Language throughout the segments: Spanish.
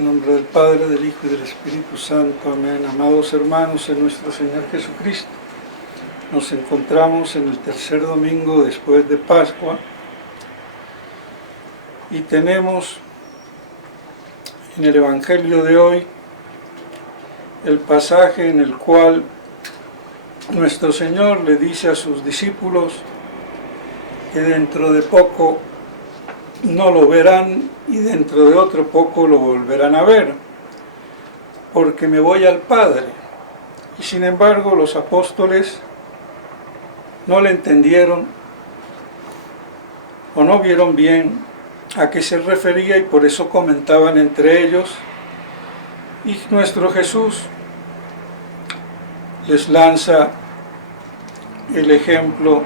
En nombre del Padre, del Hijo y del Espíritu Santo. Amén. Amados hermanos en nuestro Señor Jesucristo, nos encontramos en el tercer domingo después de Pascua y tenemos en el Evangelio de hoy el pasaje en el cual nuestro Señor le dice a sus discípulos que dentro de poco no lo verán y dentro de otro poco lo volverán a ver, porque me voy al Padre. Y sin embargo los apóstoles no le entendieron o no vieron bien a qué se refería y por eso comentaban entre ellos, y nuestro Jesús les lanza el ejemplo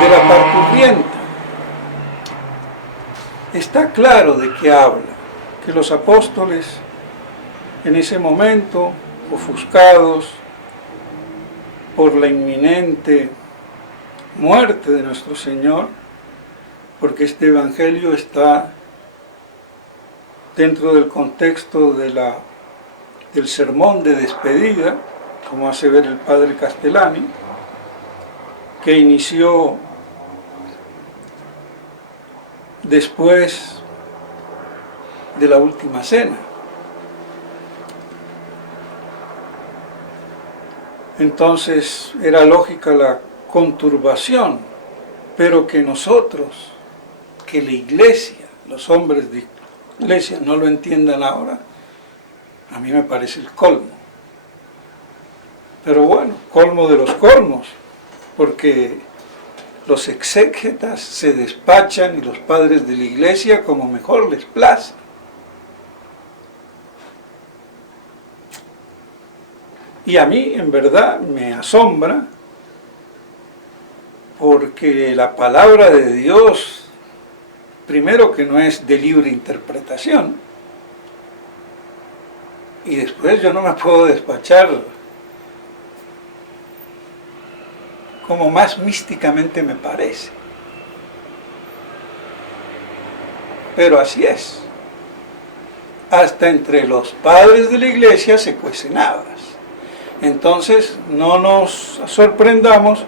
de la parturienta. Está claro de qué habla, que los apóstoles en ese momento, ofuscados por la inminente muerte de nuestro Señor, porque este Evangelio está dentro del contexto del sermón de despedida, como hace ver el padre Castellani, que inició después de la última cena. Entonces era lógica la conturbación, pero que nosotros, que la iglesia, los hombres de iglesia no lo entiendan ahora, a mí me parece el colmo. Pero bueno, colmo de los colmos, porque los exégetas se despachan y los padres de la iglesia como mejor les place. Y a mí en verdad me asombra, porque la palabra de Dios, primero que no es de libre interpretación, y después yo no me puedo despachar como más místicamente me parece. Pero así es. Hasta entre los padres de la iglesia se cuecen habas. Entonces no nos sorprendamos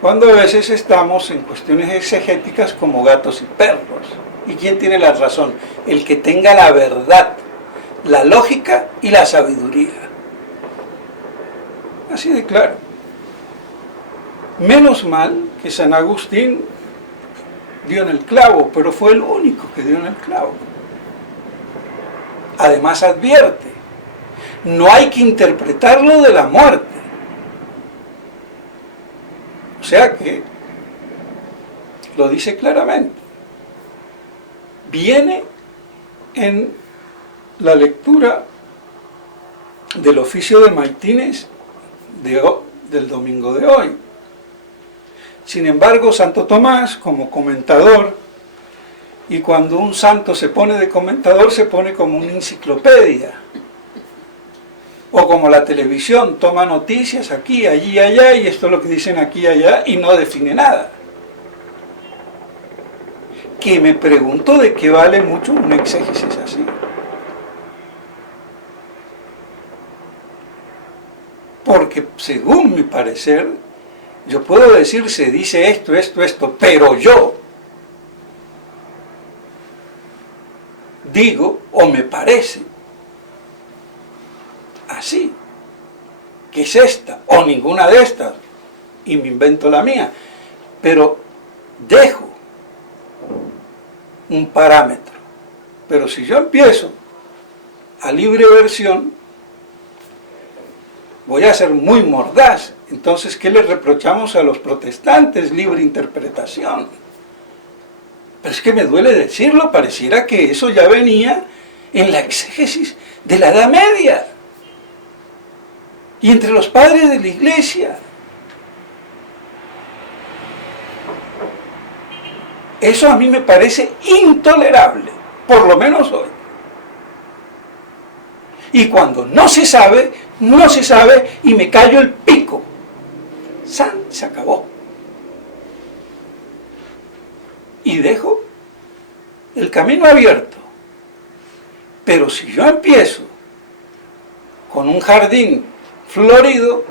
cuando a veces estamos en cuestiones exegéticas como gatos y perros. ¿Y quién tiene la razón? El que tenga la verdad, la lógica y la sabiduría. Así de claro. Menos mal que San Agustín dio en el clavo, pero fue el único que dio en el clavo. Además advierte, no hay que interpretarlo de la muerte. O sea que lo dice claramente. Viene en la lectura del oficio de Maitines del domingo de hoy. Sin embargo, Santo Tomás, como comentador, y cuando un santo se pone de comentador, se pone como una enciclopedia, o como la televisión, toma noticias aquí, allí, allá, y esto es lo que dicen aquí y allá, y no define nada. Que me pregunto de qué vale mucho un exégesis así. Porque, según mi parecer, yo puedo decir, se dice esto, pero yo digo, o me parece, así, que es esta, o ninguna de estas, y me invento la mía, pero dejo un parámetro. Pero si yo empiezo a libre versión, voy a ser muy mordaz. Entonces, ¿qué le reprochamos a los protestantes? Libre interpretación. Pero es que me duele decirlo, pareciera que eso ya venía en la exégesis de la Edad Media y entre los padres de la iglesia. Eso a mí me parece intolerable, por lo menos hoy. Y cuando no se sabe y me callo el pico. Se acabó. Y dejo el camino abierto. Pero si yo empiezo con un jardín florido,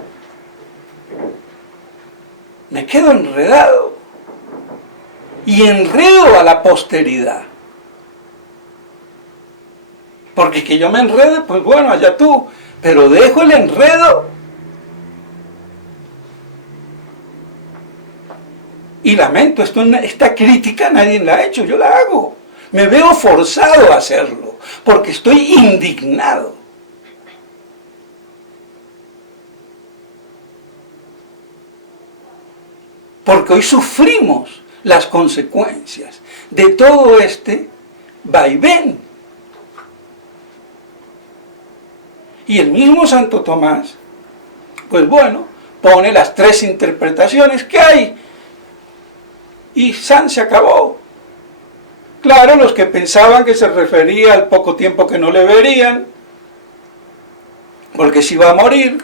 me quedo enredado y enredo a la posteridad. Porque que yo me enrede, pues bueno, allá tú, pero dejo el enredo y lamento, esta crítica nadie la ha hecho, yo la hago. Me veo forzado a hacerlo, porque estoy indignado. Porque hoy sufrimos las consecuencias de todo este vaivén. Y el mismo Santo Tomás, pues bueno, pone las tres interpretaciones que hay. Y San se acabó. Claro, los que pensaban que se refería al poco tiempo que no le verían, porque se iba a morir,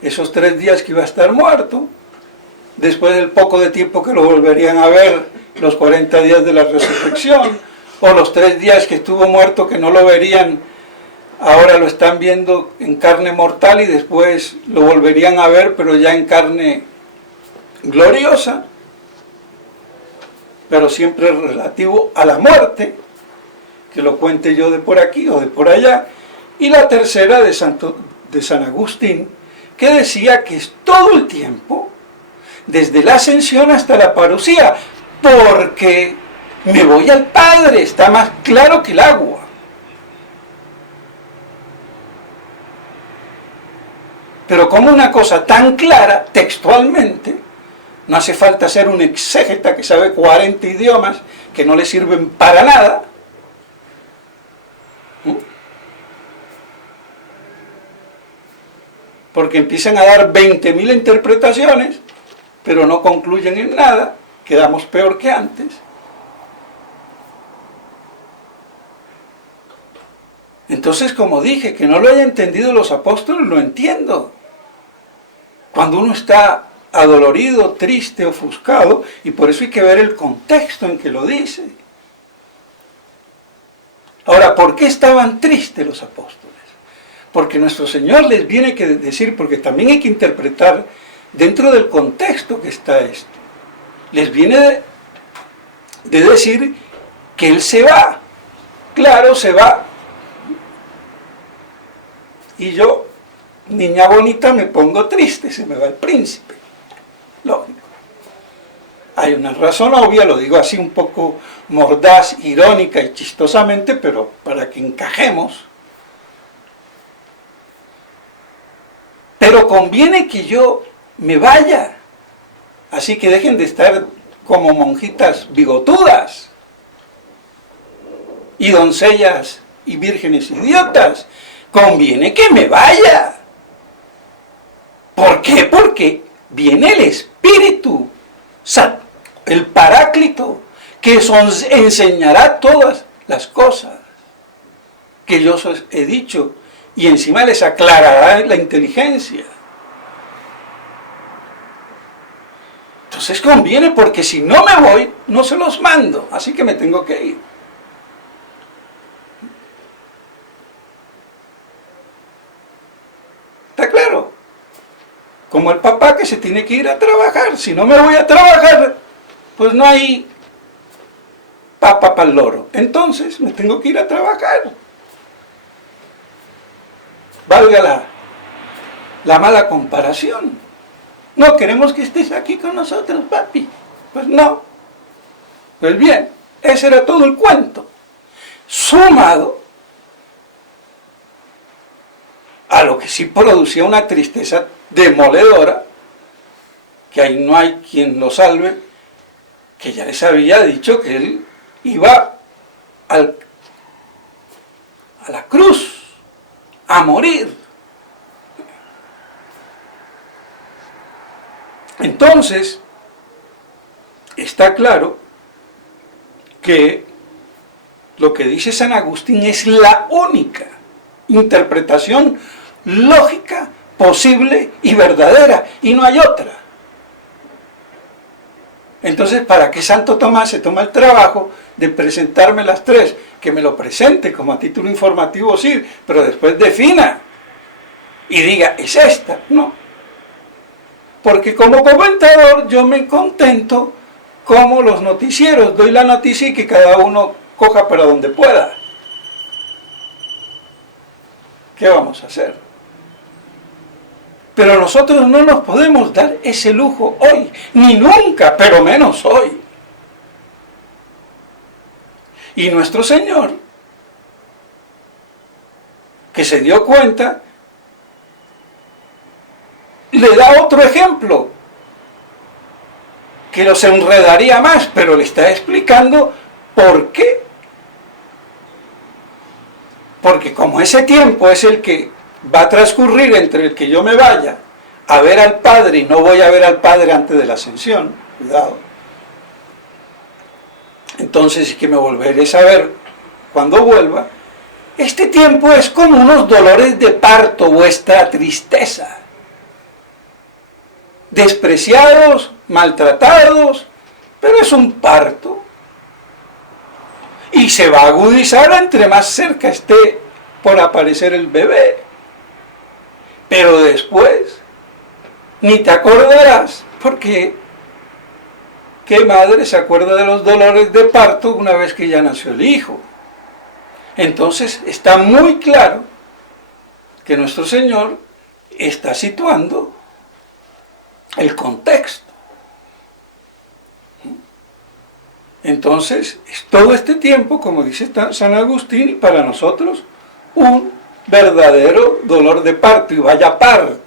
esos 3 días que iba a estar muerto, después del poco de tiempo que lo volverían a ver, los 40 días de la resurrección, o los 3 días que estuvo muerto que no lo verían, ahora lo están viendo en carne mortal y después lo volverían a ver, pero ya en carne gloriosa, pero siempre relativo a la muerte, que lo cuente yo de por aquí o de por allá. Y la tercera de San Agustín, que decía que es todo el tiempo, desde la ascensión hasta la parucía, porque me voy al Padre, está más claro que el agua. Pero como una cosa tan clara, textualmente, no hace falta ser un exégeta que sabe 40 idiomas que no le sirven para nada. Porque empiezan a dar 20.000 interpretaciones, pero no concluyen en nada, quedamos peor que antes. Entonces, como dije, que no lo haya entendido los apóstoles, lo entiendo. Cuando uno está adolorido, triste, ofuscado, y por eso hay que ver el contexto en que lo dice. Ahora, ¿por qué estaban tristes los apóstoles? Porque nuestro Señor les viene que decir, porque también hay que interpretar dentro del contexto que está esto. Les viene de decir que Él se va. Claro, se va. Y yo, niña bonita, me pongo triste, se me va el príncipe. Lógico. Hay una razón obvia, lo digo así un poco mordaz, irónica y chistosamente, pero para que encajemos. Pero conviene que yo me vaya. Así que dejen de estar como monjitas bigotudas y doncellas y vírgenes idiotas. Conviene que me vaya. ¿Por qué? Porque viene el Espíritu, el Paráclito, que enseñará todas las cosas que yo os he dicho, y encima les aclarará la inteligencia. Entonces conviene, porque si no me voy, no se los mando, así que me tengo que ir. ¿Está claro? Como el papá que se tiene que ir a trabajar. Si no me voy a trabajar, pues no hay papa para el loro. Entonces me tengo que ir a trabajar. Valga la mala comparación. No queremos que estés aquí con nosotros, papi. Pues no. Pues bien, ese era todo el cuento. Sumado a lo que sí producía una tristeza demoledora, que ahí no hay quien lo salve, que ya les había dicho que él iba a la cruz a morir. Entonces, está claro que lo que dice San Agustín es la única interpretación lógica, posible y verdadera, y no hay otra. Entonces, ¿para qué Santo Tomás se toma el trabajo de presentarme las tres? Que me lo presente como a título informativo, sí, pero después defina y diga, es esta. No. Porque como comentador yo me contento como los noticieros, doy la noticia y que cada uno coja para donde pueda. ¿Qué vamos a hacer? Pero nosotros no nos podemos dar ese lujo hoy, ni nunca, pero menos hoy. Y nuestro Señor, que se dio cuenta, le da otro ejemplo, que los enredaría más, pero le está explicando por qué. Porque como ese tiempo es el que va a transcurrir entre el que yo me vaya a ver al Padre y no voy a ver al Padre antes de la ascensión, cuidado. Entonces, que me volveré a ver cuando vuelva. Este tiempo es como unos dolores de parto, vuestra tristeza. Despreciados, maltratados, pero es un parto. Y se va a agudizar entre más cerca esté por aparecer el bebé. Pero después, ni te acordarás, porque ¿qué madre se acuerda de los dolores de parto una vez que ya nació el hijo? Entonces está muy claro que nuestro Señor está situando el contexto. Entonces, todo este tiempo, como dice San Agustín, para nosotros un verdadero dolor de parto, y vaya parto.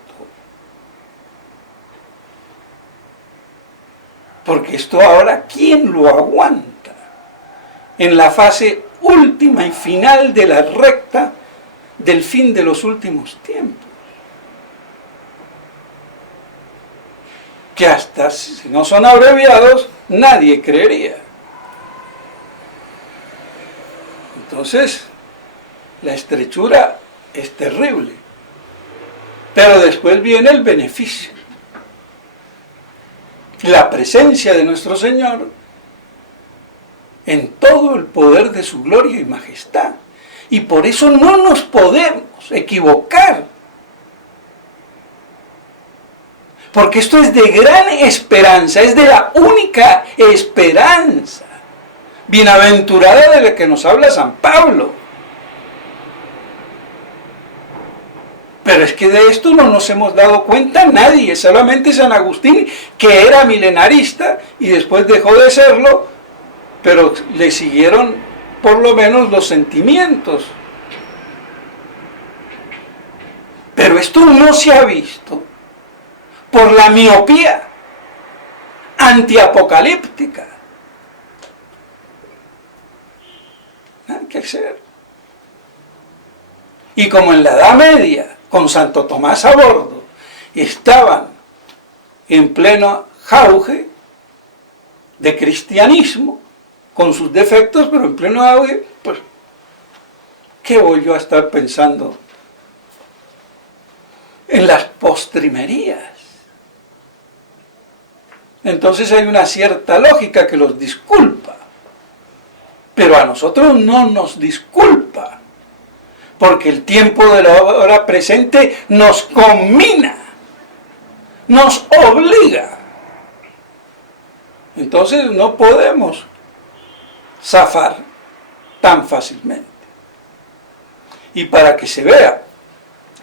Porque esto ahora, ¿quién lo aguanta? En la fase última y final de la recta del fin de los últimos tiempos. Que hasta si no son abreviados, nadie creería. Entonces, la estrechura es terrible. Pero después viene el beneficio. La presencia de nuestro Señor en todo el poder de su gloria y majestad. Y por eso no nos podemos equivocar. Porque esto es de gran esperanza, es de la única esperanza bienaventurada de la que nos habla San Pablo. Pero es que de esto no nos hemos dado cuenta nadie, solamente San Agustín, que era milenarista y después dejó de serlo, pero le siguieron por lo menos los sentimientos. Pero esto no se ha visto por la miopía antiapocalíptica. Nada que hacer. Y como en la Edad Media, con Santo Tomás a bordo, estaban en pleno auge de cristianismo, con sus defectos, pero en pleno auge, pues, ¿qué voy yo a estar pensando en las postrimerías? Entonces hay una cierta lógica que los disculpa, pero a nosotros no nos disculpa, porque el tiempo de la hora presente nos conmina, nos obliga. Entonces no podemos zafar tan fácilmente. Y para que se vea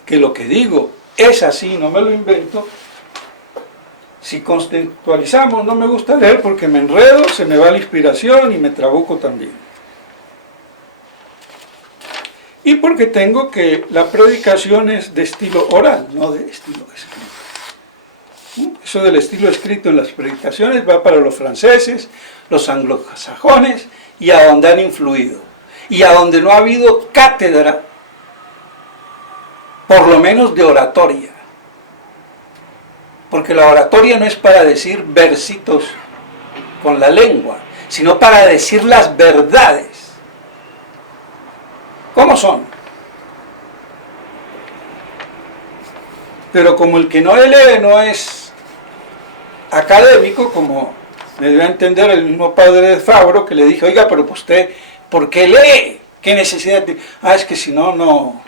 que lo que digo es así, no me lo invento, si contextualizamos, no me gusta leer porque me enredo, se me va la inspiración y me trabuco también. Y porque tengo que la predicación es de estilo oral, no de estilo escrito. Eso del estilo escrito en las predicaciones va para los franceses, los anglosajones y a donde han influido. Y a donde no ha habido cátedra, por lo menos de oratoria. Porque la oratoria no es para decir versitos con la lengua, sino para decir las verdades. ¿Cómo son? Pero como el que no lee no es académico, como Me dio a entender el mismo padre de Fabro que le dije, oiga, pero pues usted, ¿por qué lee? ¿Qué necesidad tiene? Ah, es que si no, no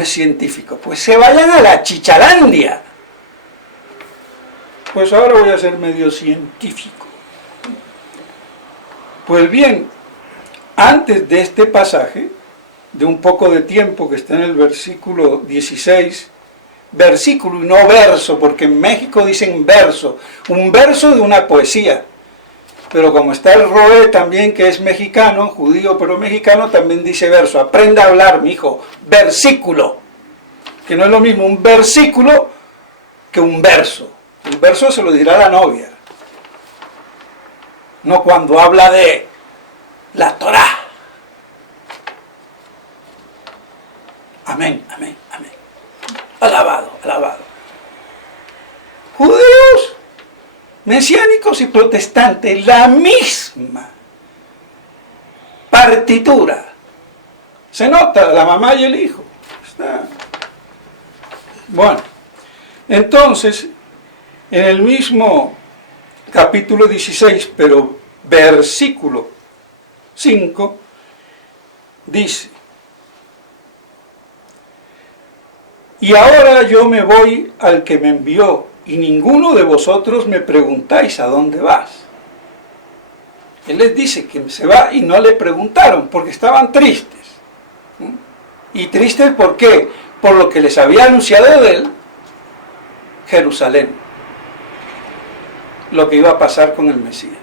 es científico. Pues se vayan a la Chichalandia. Pues ahora voy a ser medio científico. Pues bien, antes de este pasaje, de un poco de tiempo que está en el versículo 16, versículo y no verso, porque en México dicen verso, un verso de una poesía. Pero como está el Roé también, que es mexicano, judío pero mexicano, también dice verso. Aprenda a hablar, mijo, versículo. Que no es lo mismo un versículo que un verso. El verso se lo dirá la novia. No cuando habla de la Torá. Amén, amén, amén. Alabado, alabado. Judíos, mesiánicos y protestantes, la misma partitura. Se nota la mamá y el hijo. Está. Bueno, entonces, en el mismo capítulo 16, pero versículo 5, dice: y ahora yo me voy al que me envió, y ninguno de vosotros me preguntáis a dónde vas. Él les dice que se va y no le preguntaron, porque estaban tristes. ¿Y tristes por qué? Por lo que les había anunciado de él, Jerusalén, lo que iba a pasar con el Mesías.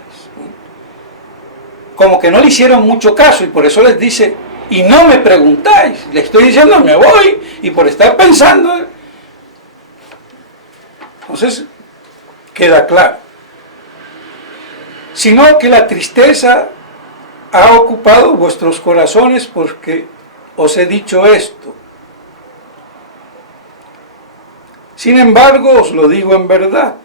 Como que no le hicieron mucho caso, y por eso les dice, y no me preguntáis, le estoy diciendo me voy, y por estar pensando. Entonces, queda claro. Sino que la tristeza ha ocupado vuestros corazones porque os he dicho esto. Sin embargo, os lo digo en verdad,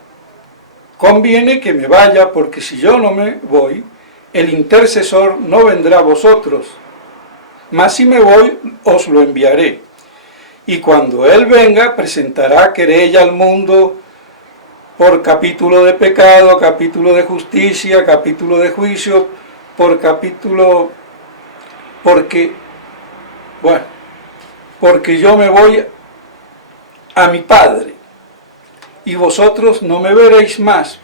conviene que me vaya, porque si yo no me voy, el intercesor no vendrá a vosotros, mas si me voy, os lo enviaré. Y cuando él venga, presentará querella al mundo por capítulo de pecado, capítulo de justicia, capítulo de juicio, por capítulo, porque yo me voy a mi Padre, y vosotros no me veréis más.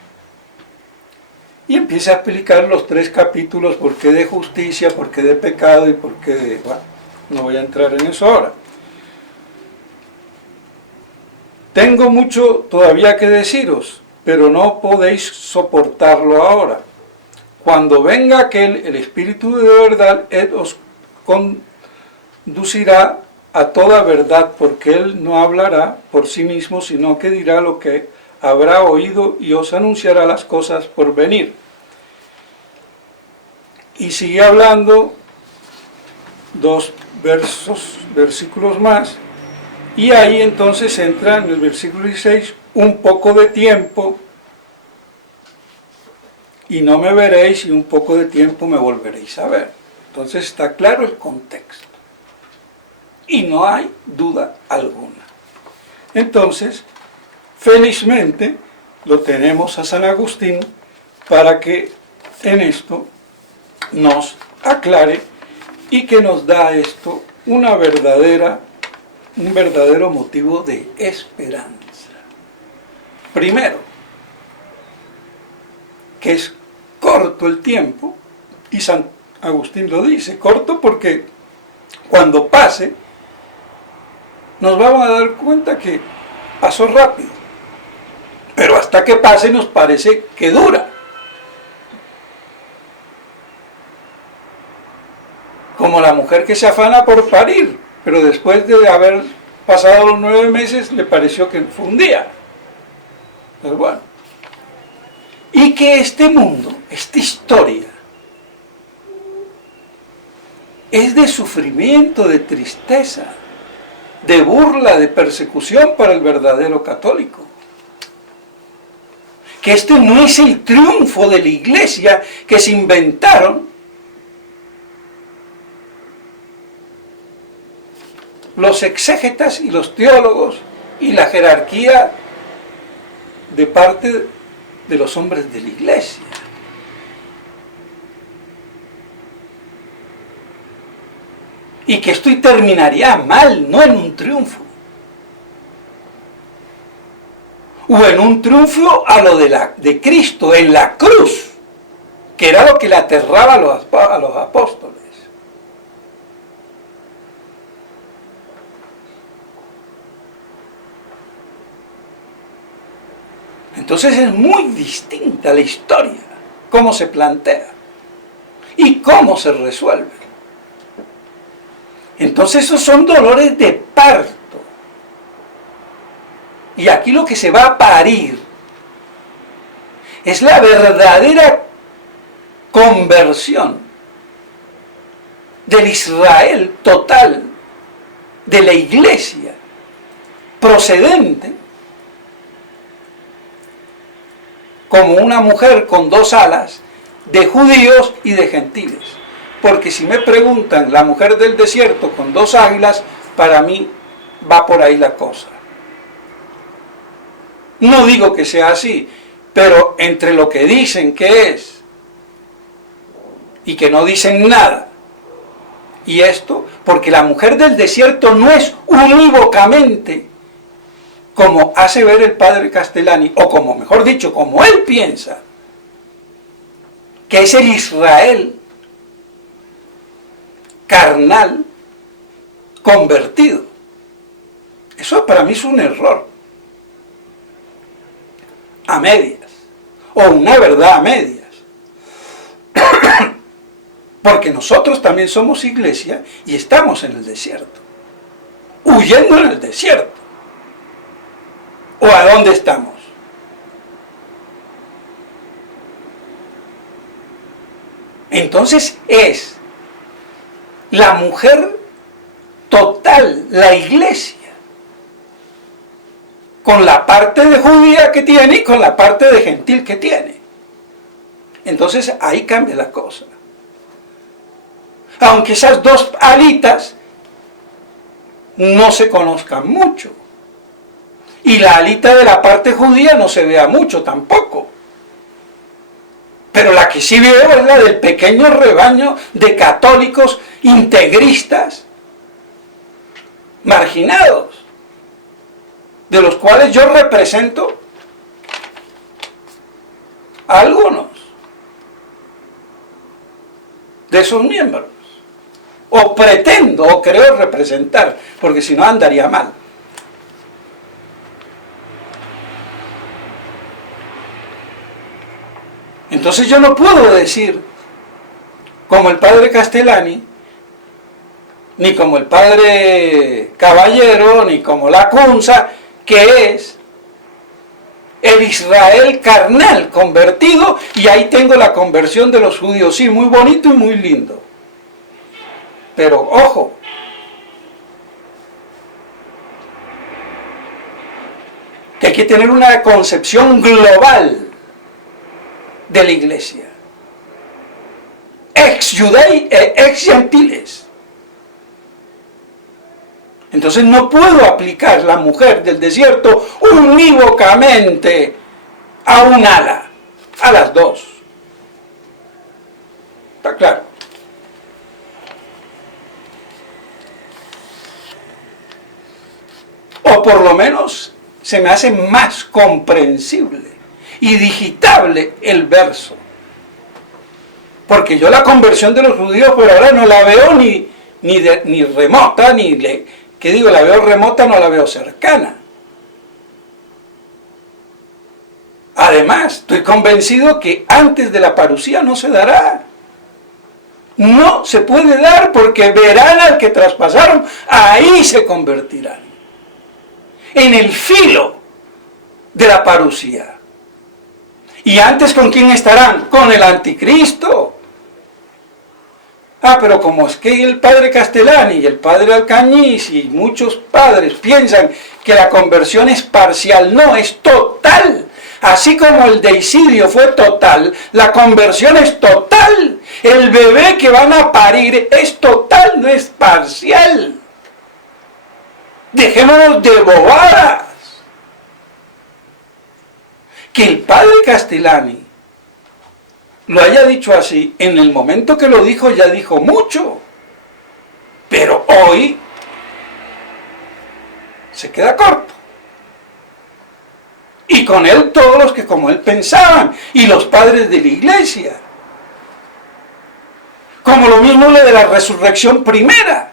Y empieza a explicar los 3 capítulos, por qué de justicia, por qué de pecado y por qué de... Bueno, no voy a entrar en eso ahora. Tengo mucho todavía que deciros, pero no podéis soportarlo ahora. Cuando venga aquel, el Espíritu de verdad, él os conducirá a toda verdad, porque él no hablará por sí mismo, sino que dirá lo que habrá oído y os anunciará las cosas por venir. Y sigue hablando 2 versículos más, y ahí entonces entra en el versículo 16, un poco de tiempo, y no me veréis, y un poco de tiempo me volveréis a ver. Entonces está claro el contexto, y no hay duda alguna. Entonces, felizmente, lo tenemos a San Agustín para que en esto nos aclare y que nos da esto un verdadero motivo de esperanza. Primero, que es corto el tiempo, y San Agustín lo dice, corto porque cuando pase, nos vamos a dar cuenta que pasó rápido, pero hasta que pase nos parece que dura. Como la mujer que se afana por parir, pero después de haber pasado los 9 meses le pareció que fue un día. Pero bueno. Y que este mundo, esta historia, es de sufrimiento, de tristeza, de burla, de persecución para el verdadero católico. Que esto no es el triunfo de la Iglesia que se inventaron los exégetas y los teólogos y la jerarquía de parte de los hombres de la Iglesia. y que esto terminaría mal, no en un triunfo. O en un triunfo a lo de Cristo, en la cruz, que era lo que le aterraba a los apóstoles. Entonces es muy distinta la historia, cómo se plantea y cómo se resuelve. Entonces esos son dolores de parto. Y aquí lo que se va a parir es la verdadera conversión del Israel total, de la iglesia, procedente como una mujer con dos alas, de judíos y de gentiles. Porque si me preguntan, la mujer del desierto con dos águilas, para mí va por ahí la cosa. No digo que sea así, pero entre lo que dicen que es y que no dicen nada, y esto, porque la mujer del desierto no es unívocamente como hace ver el padre Castellani, o como mejor dicho, como él piensa, que es el Israel carnal convertido. Eso para mí es un error, a medias, o una verdad a medias. Porque nosotros también somos iglesia y estamos en el desierto, huyendo en el desierto. ¿O a dónde estamos? Entonces es la mujer total, la iglesia, con la parte de judía que tiene y con la parte de gentil que tiene. Entonces ahí cambia la cosa. Aunque esas dos alitas no se conozcan mucho. Y la alita de la parte judía no se vea mucho tampoco. Pero la que sí veo es la del pequeño rebaño de católicos integristas, marginados, de los cuales yo represento a algunos de esos miembros. O pretendo, o creo representar, porque si no andaría mal. Entonces yo no puedo decir, como el padre Castellani, ni como el padre Caballero, ni como Lacunza, que es el Israel carnal convertido, y ahí tengo la conversión de los judíos, sí, muy bonito y muy lindo. Pero ojo, que hay que tener una concepción global de la iglesia, ex judei e ex gentiles. Entonces no puedo aplicar la mujer del desierto unívocamente a un ala, a las dos. ¿Está claro? O por lo menos se me hace más comprensible y digitable el verso. Porque yo la conversión de los judíos por ahora no la veo ni remota, ¿qué digo? La veo remota, no la veo cercana. Además, estoy convencido que antes de la parusía no se dará. No se puede dar porque verán al que traspasaron, ahí se convertirán. En el filo de la parusía. ¿Y antes con quién estarán? Con el anticristo. Pero como es que el padre Castellani y el padre Alcañiz y muchos padres piensan que la conversión es parcial, no, es total. Así como el deicidio fue total, la conversión es total. El bebé que van a parir es total, no es parcial. Dejémonos de bobadas. Que el padre Castellani lo haya dicho así, en el momento que lo dijo ya dijo mucho. Pero hoy se queda corto. Y con él todos los que como él pensaban, y los padres de la iglesia. Como lo mismo lo de la resurrección primera,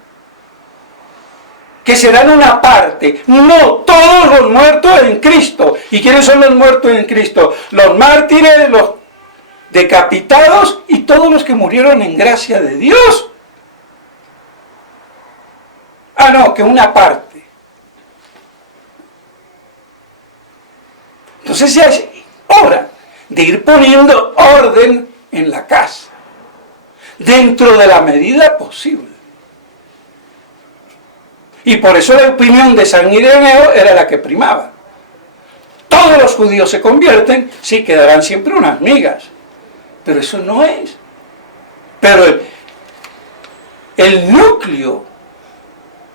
que serán una parte, no todos los muertos en Cristo. ¿Y quiénes son los muertos en Cristo? Los mártires, los decapitados y todos los que murieron en gracia de Dios. Ah, no, que una parte. Entonces ya es hora de ir poniendo orden en la casa, dentro de la medida posible. Y por eso la opinión de San Ireneo era la que primaba. Todos los judíos se convierten, sí, quedarán siempre unas migas. Pero eso no es. Pero el núcleo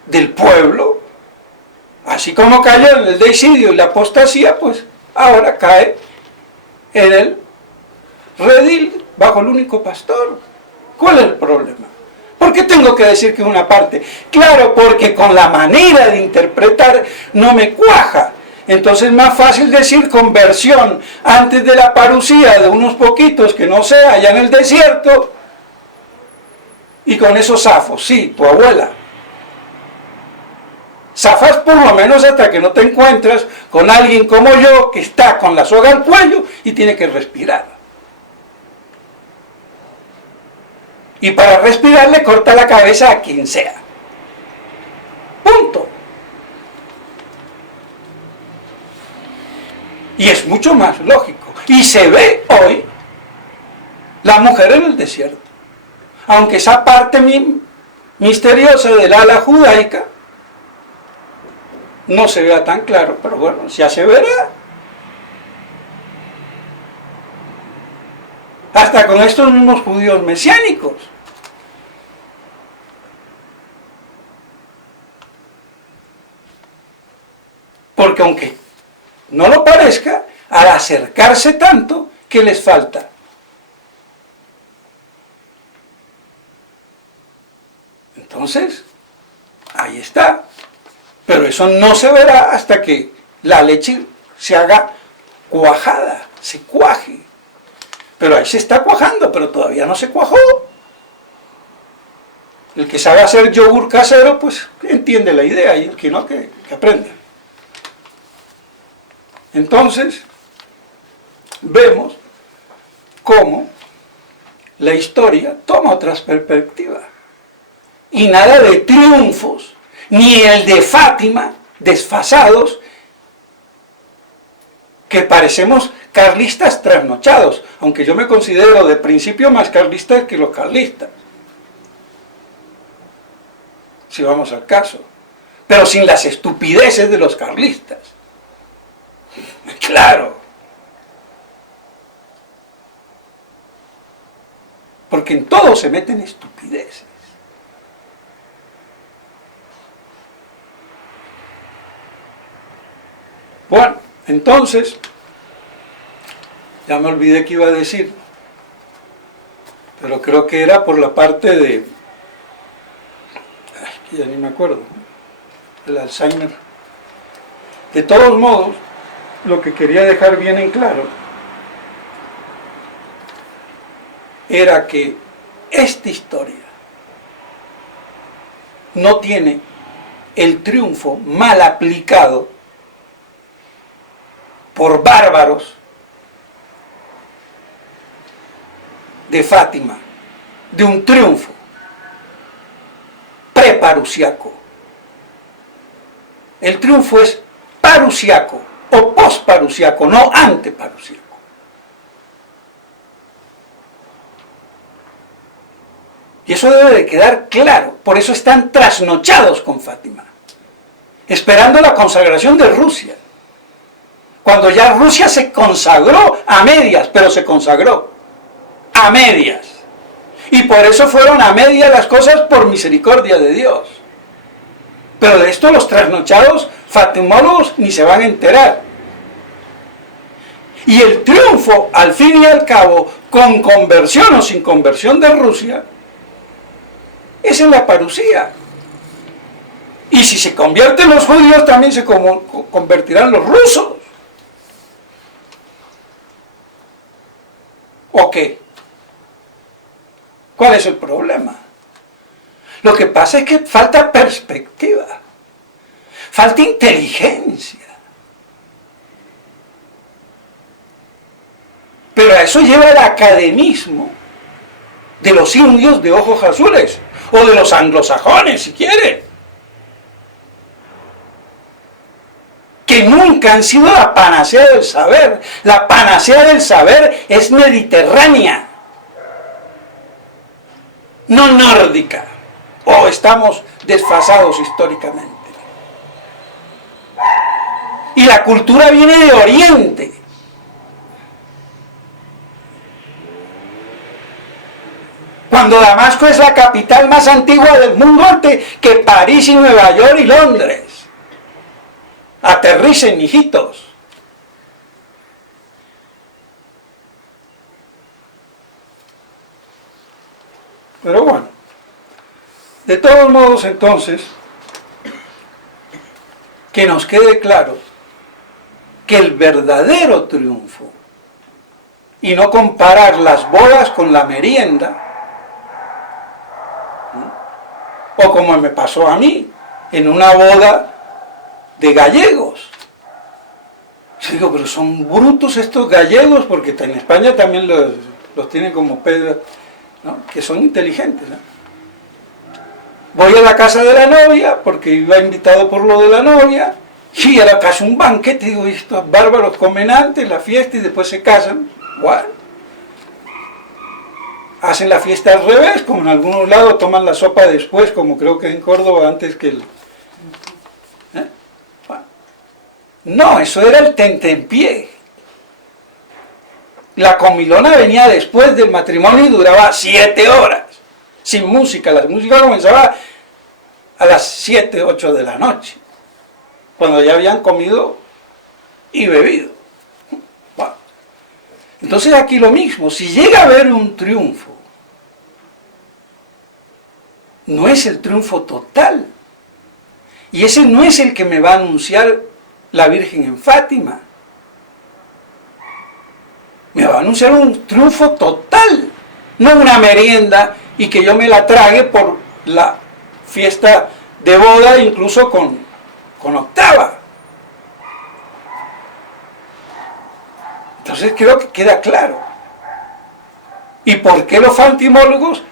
del pueblo, así como cayó en el deicidio y la apostasía, pues ahora cae en el redil bajo el único pastor. ¿Cuál es el problema? ¿Por qué tengo que decir que es una parte? Claro, porque con la manera de interpretar no me cuaja. Entonces es más fácil decir conversión antes de la parucía de unos poquitos que no sé, allá en el desierto, y con eso zafo. Sí, tu abuela. Zafas por lo menos hasta que no te encuentras con alguien como yo que está con la soga al cuello y tiene que respirar. Y para respirar le corta la cabeza a quien sea. Punto. Y es mucho más lógico. Y se ve hoy la mujer en el desierto. Aunque esa parte misteriosa del ala judaica no se vea tan claro, pero bueno, ya se verá. Hasta con estos mismos judíos mesiánicos. Porque aunque no lo parezca, al acercarse tanto, ¿qué les falta? Entonces, ahí está. Pero eso no se verá hasta que la leche se haga cuajada, se cuaje. Pero ahí se está cuajando, pero todavía no se cuajó. El que sabe hacer yogur casero, pues entiende la idea, y el que no, que aprenda. Entonces, vemos cómo la historia toma otras perspectivas. Y nada de triunfos, ni el de Fátima, desfasados, que parecemos carlistas trasnochados, aunque yo me considero de principio más carlista que los carlistas, si vamos al caso, pero sin las estupideces de los carlistas. Claro. Porque en todo se meten estupideces. Bueno, entonces, ya me olvidé que iba a decir, pero creo que era por la parte de, que ya ni me acuerdo, el Alzheimer. De todos modos, lo que quería dejar bien en claro era que esta historia no tiene el triunfo mal aplicado por bárbaros de Fátima, de un triunfo preparusiaco. El triunfo es parusiaco o posparusiaco, no anteparusiaco. Y eso debe de quedar claro, por eso están trasnochados con Fátima, esperando la consagración de Rusia. Cuando ya Rusia se consagró a medias, pero se consagró a medias. Y por eso fueron a medias las cosas por misericordia de Dios. Pero de esto los trasnochados fatimólogos ni se van a enterar. Y el triunfo, al fin y al cabo, con conversión o sin conversión de Rusia, es en la parusía. Y si se convierten los judíos, también se convertirán los rusos. ¿O qué? ¿Cuál es el problema? Lo que pasa es que falta perspectiva, falta inteligencia. Pero a eso lleva el academismo de los indios de ojos azules, o de los anglosajones, si quieren, que nunca han sido la panacea del saber. La panacea del saber es mediterránea, no nórdica, o estamos desfasados históricamente. Y la cultura viene de Oriente. Cuando Damasco es la capital más antigua del mundo, antes que París y Nueva York y Londres. Aterricen, hijitos. Pero bueno, de todos modos entonces, que nos quede claro que el verdadero triunfo, y no comparar las bodas con la merienda, o como me pasó a mí, en una boda de gallegos. Yo digo, pero son brutos estos gallegos, porque en España también los tienen como Pedro, ¿no? Que son inteligentes, ¿no? Voy a la casa de la novia, porque iba invitado por lo de la novia, y era casi un banquete. Digo, estos bárbaros comen antes la fiesta y después se casan. Bueno, hacen la fiesta al revés, como en algunos lados toman la sopa después, como creo que en Córdoba antes que el... Bueno. No, eso era el tentempié. La comilona venía después del matrimonio y duraba 7 horas, sin música. La música comenzaba a las 7, 8 de la noche, cuando ya habían comido y bebido. Bueno. Entonces aquí lo mismo, si llega a haber un triunfo, no es el triunfo total, y ese no es el que me va a anunciar la Virgen en Fátima. Me va a anunciar un triunfo total, no una merienda y que yo me la trague por la fiesta de boda, incluso con octava. Entonces creo que queda claro. ¿Y por qué los fantimólogos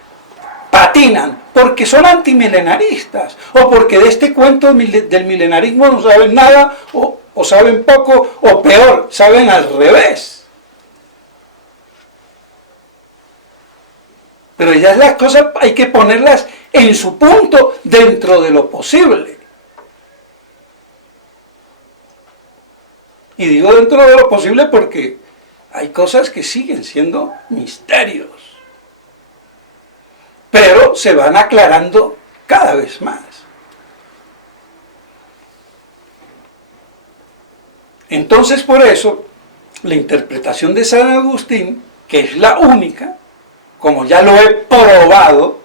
patinan? Porque son antimilenaristas, o porque de este cuento del milenarismo no saben nada, o saben poco, o peor, saben al revés. Pero ya las cosas hay que ponerlas en su punto dentro de lo posible. Y digo dentro de lo posible porque hay cosas que siguen siendo misterios, pero se van aclarando cada vez más. Entonces, por eso, la interpretación de San Agustín, que es la única, como ya lo he probado,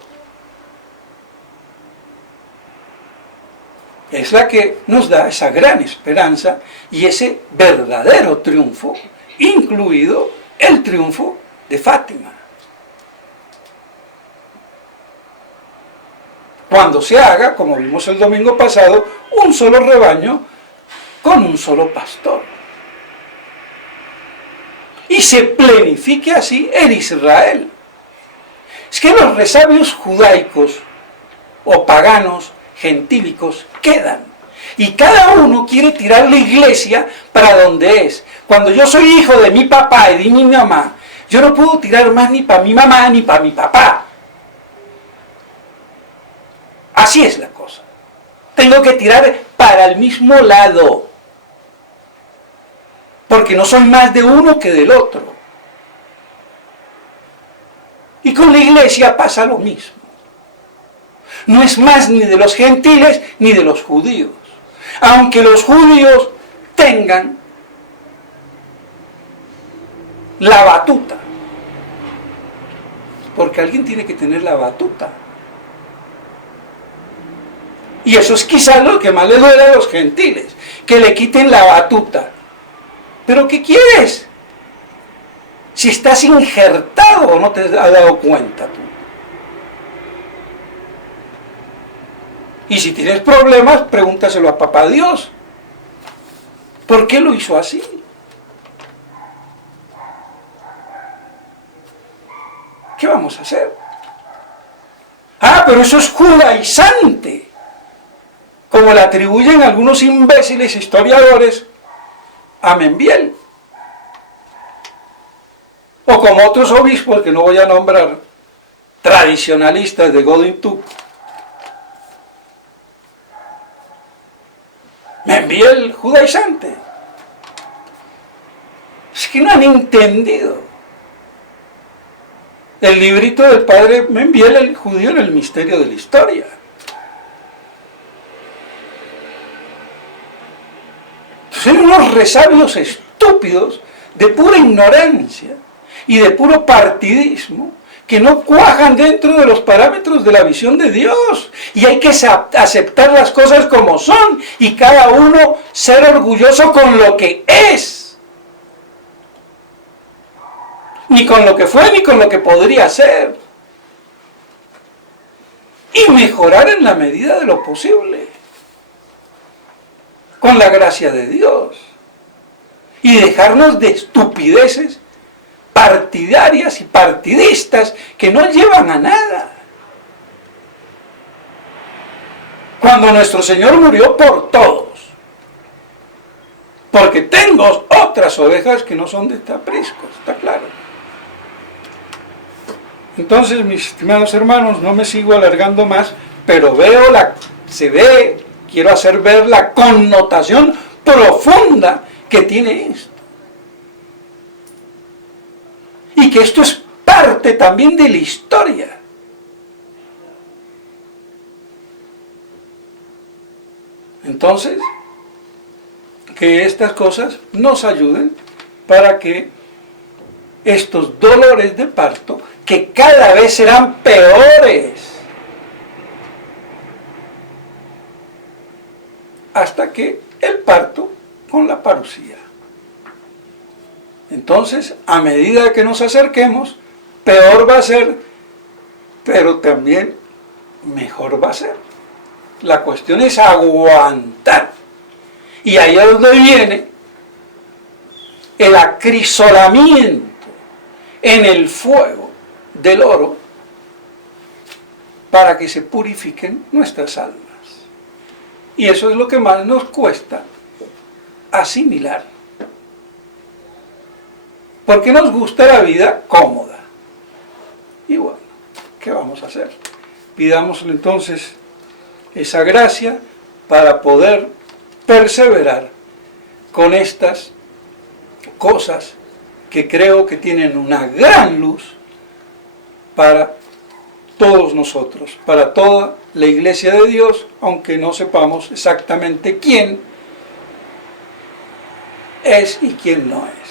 es la que nos da esa gran esperanza y ese verdadero triunfo, incluido el triunfo de Fátima. Cuando se haga, como vimos el domingo pasado, un solo rebaño con un solo pastor. Y se plenifique así el Israel. Es que los resabios judaicos o paganos, gentílicos, quedan. Y cada uno quiere tirar la iglesia para donde es. Cuando yo soy hijo de mi papá y de mi mamá, yo no puedo tirar más ni para mi mamá ni para mi papá. Así es la cosa. Tengo que tirar para el mismo lado. Porque no soy más de uno que del otro. Y con la iglesia pasa lo mismo. No es más ni de los gentiles ni de los judíos. Aunque los judíos tengan la batuta. Porque alguien tiene que tener la batuta. Y eso es quizás lo que más le duele a los gentiles, que le quiten la batuta. ¿Pero qué quieres? Si estás injertado o no te has dado cuenta tú. Y si tienes problemas, pregúntaselo a papá Dios. ¿Por qué lo hizo así? ¿Qué vamos a hacer? Ah, pero eso es judaizante, como le atribuyen algunos imbéciles historiadores a Membiel. O como otros obispos, que no voy a nombrar, tradicionalistas de Godin Tuk. Membiel judaizante. Es que no han entendido. El librito del padre Membiel, el judío en el misterio de la historia. Son unos resabios estúpidos de pura ignorancia y de puro partidismo que no cuajan dentro de los parámetros de la visión de Dios. Y hay que aceptar las cosas como son y cada uno ser orgulloso con lo que es. Ni con lo que fue, ni con lo que podría ser. Y mejorar en la medida de lo posible. Con la gracia de Dios. Y dejarnos de estupideces partidarias y partidistas que no llevan a nada. Cuando nuestro Señor murió por todos. Porque tengo otras ovejas que no son de este aprisco, está claro. Entonces, mis estimados hermanos, no me sigo alargando más, pero quiero hacer ver la connotación profunda que tiene esto. Y que esto es parte también de la historia. Entonces, que estas cosas nos ayuden para que estos dolores de parto, que cada vez serán peores, hasta que el parto con la parusía. Entonces, a medida que nos acerquemos, peor va a ser, pero también mejor va a ser. La cuestión es aguantar. Y ahí es donde viene el acrisolamiento en el fuego del oro para que se purifiquen nuestras almas. Y eso es lo que más nos cuesta asimilar. Porque nos gusta la vida cómoda. Y bueno, ¿qué vamos a hacer? Pidámosle entonces esa gracia para poder perseverar con estas cosas que creo que tienen una gran luz para todos nosotros, para toda la Iglesia de Dios, aunque no sepamos exactamente quién es y quién no es.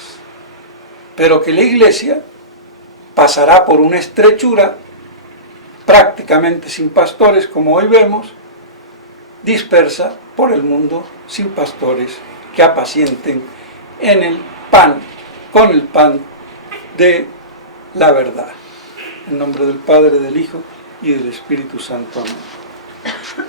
Pero que la Iglesia pasará por una estrechura prácticamente sin pastores, como hoy vemos, dispersa por el mundo sin pastores que apacienten en el pan, con el pan de la verdad. En nombre del Padre, del Hijo y del Espíritu Santo. Amén.